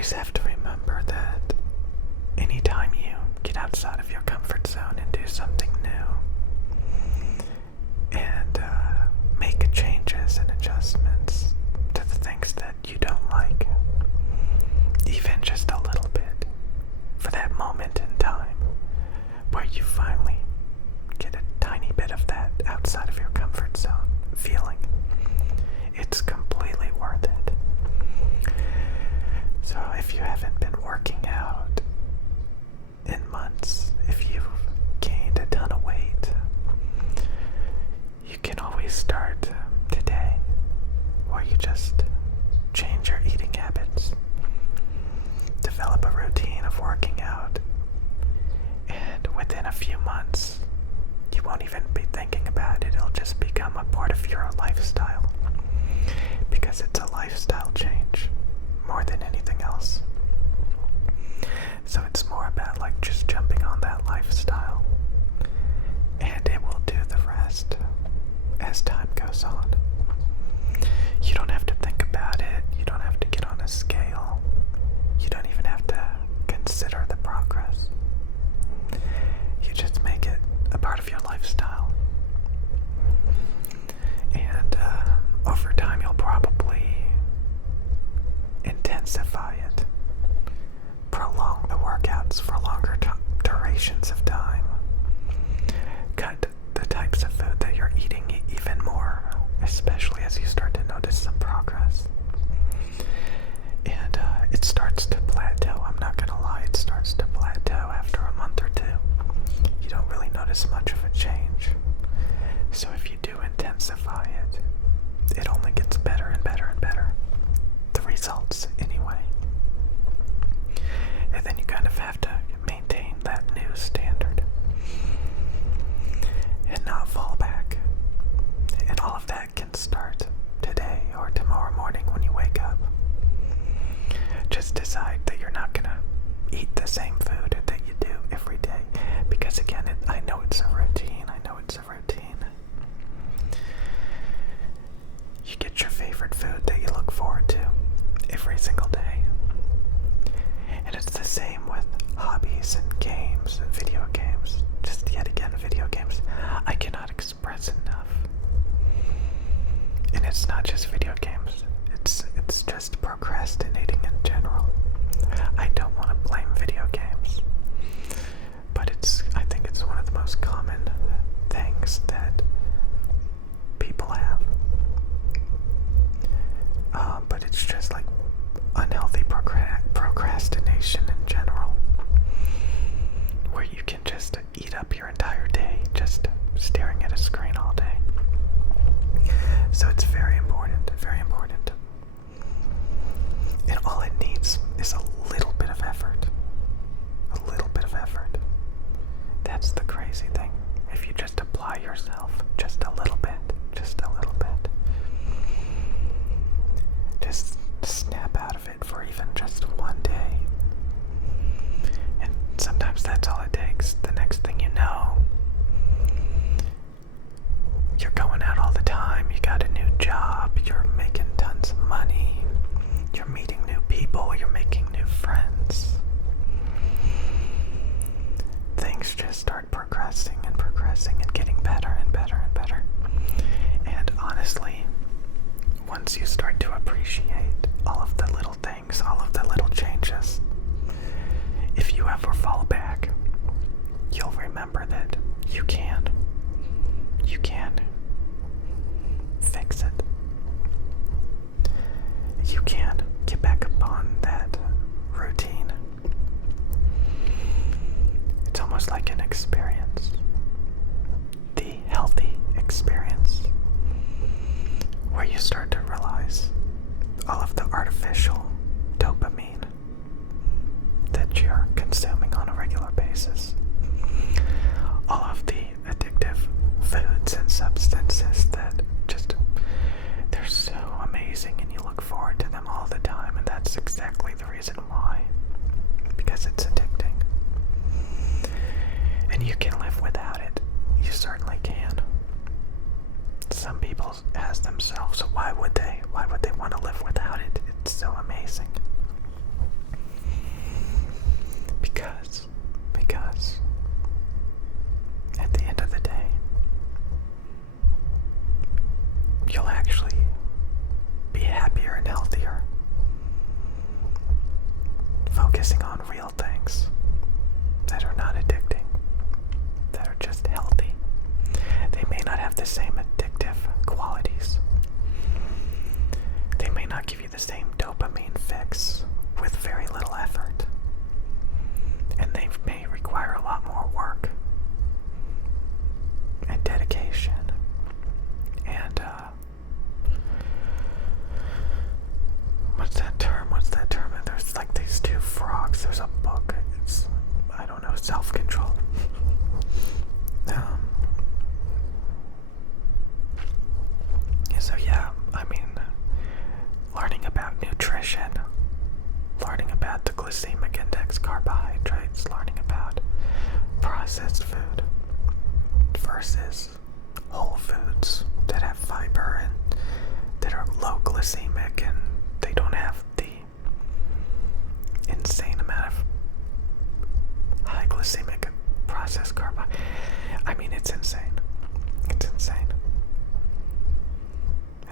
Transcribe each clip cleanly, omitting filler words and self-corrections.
always have to remember that anytime you get outside of your comfort zone and do something new and make changes and adjustments to the things that you don't like, even just a little bit, for that moment in time where you finally get a tiny bit of that outside of your comfort zone feeling, it's completely worth it. So if you haven't been working out in months, if you've gained a ton of weight, you can always start today, or you just change your eating habits, develop a routine of working out, and within a few months, you won't even be thinking about it. It'll just become a part of your lifestyle, because it's a lifestyle change more than anything else. So it's more about like just jumping on that lifestyle, and it will do the rest as time goes on. You don't have to think about it. You don't have to get on a scale. You don't even have to consider the progress. You just make it a part of your lifestyle. And over time, you'll probably intensify it, prolong the workouts for longer durations of time, cut the types of food that you're eating even more, especially as you start to notice some progress. And it starts to plateau. I'm not gonna lie, it starts to plateau after a month or two. You don't really notice much of a change. So if you do intensify it, it only gets better and better and better. The results, anyway. And then you kind of have to maintain that new standard and not fall back. And all of that can start today or tomorrow morning when you wake up. Just decide that you're not gonna eat the same food that you do every day, because again, I know it's a routine. You get your favorite food that you look forward to every single day. And it's the same with hobbies and games, video games. Just yet again, video games. I cannot express enough. And it's not just video games. It's just procrastinating in general. I don't want to blame video games, but I think it's one of the most common things that people have. But it's just like unhealthy procrastination in general, where you can just eat up your entire day just staring at a screen all day. So it's very important, very important. And all it needs is a little bit of effort. A little bit of effort. That's the crazy thing. If you just apply yourself just a little bit, just snap out of it for even just one day. And sometimes that's all it takes. The next thing you know, you're going out all the time, you got a new job, you're making tons of money, you're meeting new people, you're making new friends. Things just start progressing and getting better and better and better. And honestly, once you start to appreciate all of the little things, all of the little changes, if you ever fall back, you'll remember that you can fix it. You can get back upon that routine. It's almost like an experience. The healthy experience, where you start to realize all of the artificial dopamine that you're consuming on a regular basis, all of the addictive foods and substances that just, they're so amazing and you look forward to them all the time, and that's exactly the reason why, because it's addicting. And you can live without it. You certainly can. Some people ask themselves, why would they want to live without it? It's so amazing. focusing on real things that are not addicting, that are just healthy. They may not have the same addictive qualities. They may not give you the same dopamine fix with very little effort. And they may require a lot more work and dedication and what's that term? There's like these two frogs. There's a book. It's, I don't know, self-control. So yeah, I mean, learning about nutrition, learning about the glycemic index, carbohydrates, learning about processed food versus whole foods that have fiber and that are low glycemic and they don't have the insane amount of high glycemic processed carbohydrates. I mean, it's insane. It's insane.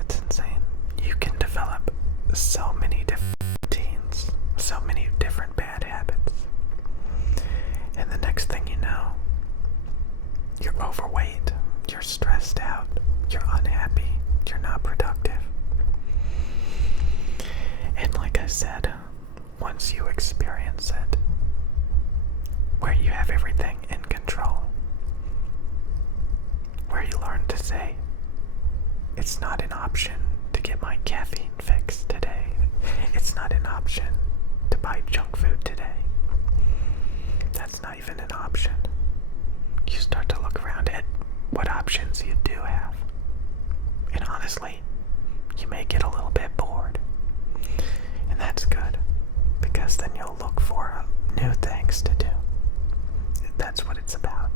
It's insane. You can develop so many different routines, so many different bad habits. And the next thing you know, you're overweight, you're stressed out, you're unhappy, you're not productive. And like I said, once you experience it, where you have everything in control, where you learn to say, it's not an option to get my caffeine fix today. It's not an option to buy junk food today. That's not even an option. You start to look around at what options you do have. And honestly, you may get a little bit bored. And that's good, because then you'll look for new things to do. That's what it's about.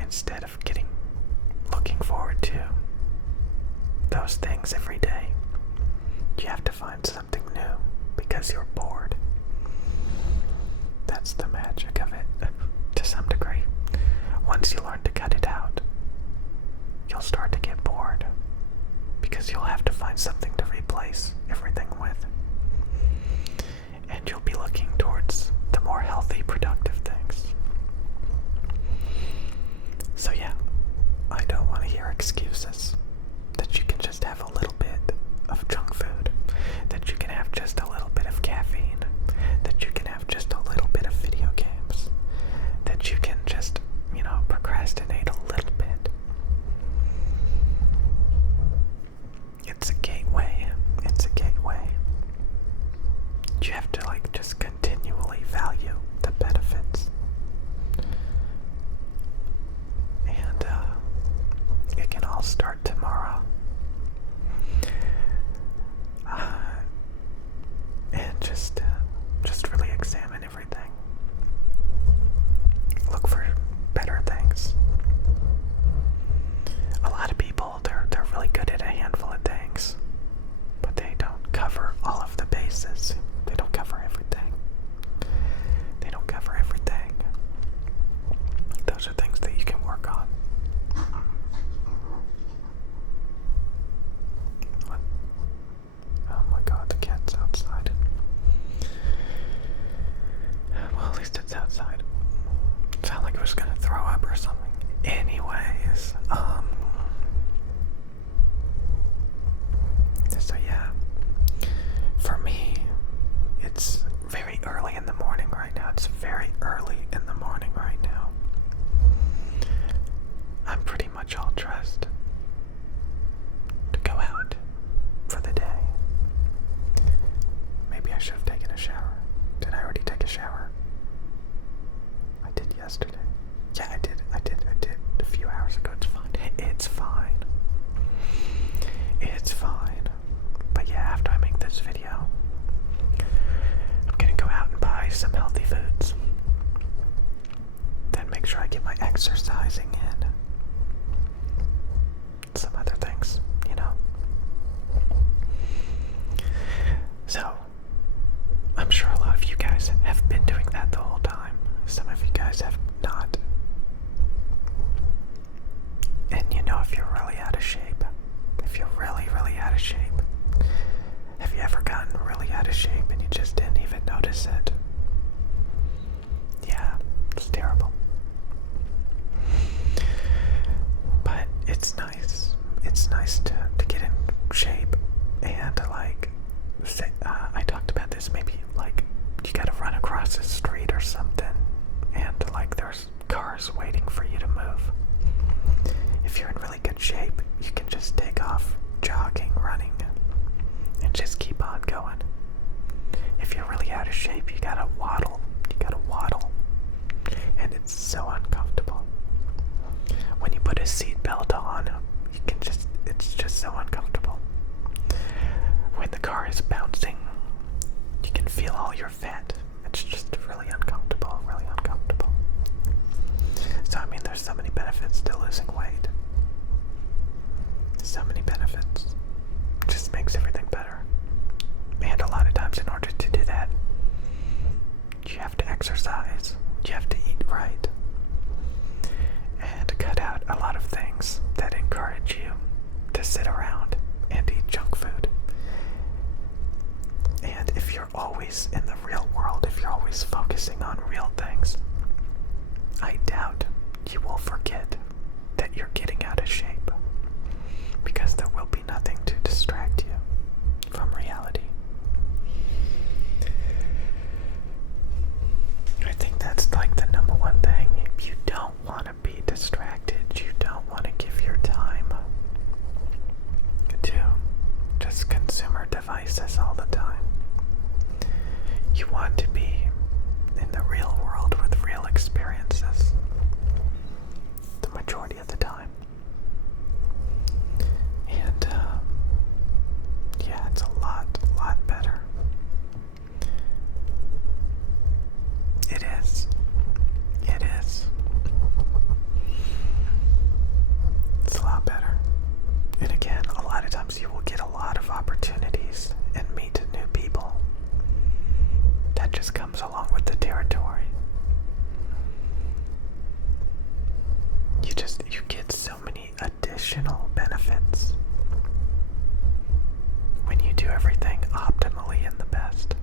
Instead of looking forward to those things every day, you have to find something new because you're bored. That's the magic of it, to some degree. Once you learn to cut it out, you'll start to get bored because you'll have to find something to replace everything with. And you'll be looking towards the more healthy, productive things. So yeah, I don't want to hear excuses that you can just have a little bit of junk food, that you can have just a little bit of caffeine, that you can have just a little bit of video games, that you can just, procrastinate a little bit. It's a gateway. It's a gateway. You have to just continually value the benefits. And it can all start tomorrow. And just really examine everything. Look for better things. A lot of people, they're really good at a handful of things, but they don't cover all of the bases. They don't cover everything. They don't cover everything. Those are things that you can work on. shape, you gotta waddle. You gotta waddle. And it's so uncomfortable. When you put a seatbelt on, it's just so uncomfortable. When the car is bouncing, you can feel all your fat. It's just really uncomfortable, really uncomfortable. So, I mean, there's so many benefits to losing weight. So many benefits. It just makes everything better. And a lot of times, in order to do that, you have to exercise. You have to eat right. And cut out a lot of things that encourage you to sit around and eat junk food. And if you're always in the real world, if you're always focusing on real things, I doubt you will forget that you're getting out of shape, because there will be nothing to distract you from reality. I think that's like the number one thing. You don't want to be distracted. You don't want to give your time to just consumer devices all the time. You want to be in the real world with real experiences the majority of the time. And yeah, it's a lot better. It is. It is. It's a lot better. And again, a lot of times you will get a lot of opportunities and meet new people. That just comes along with the territory. You get so many additional benefits when you do everything optimally and the best.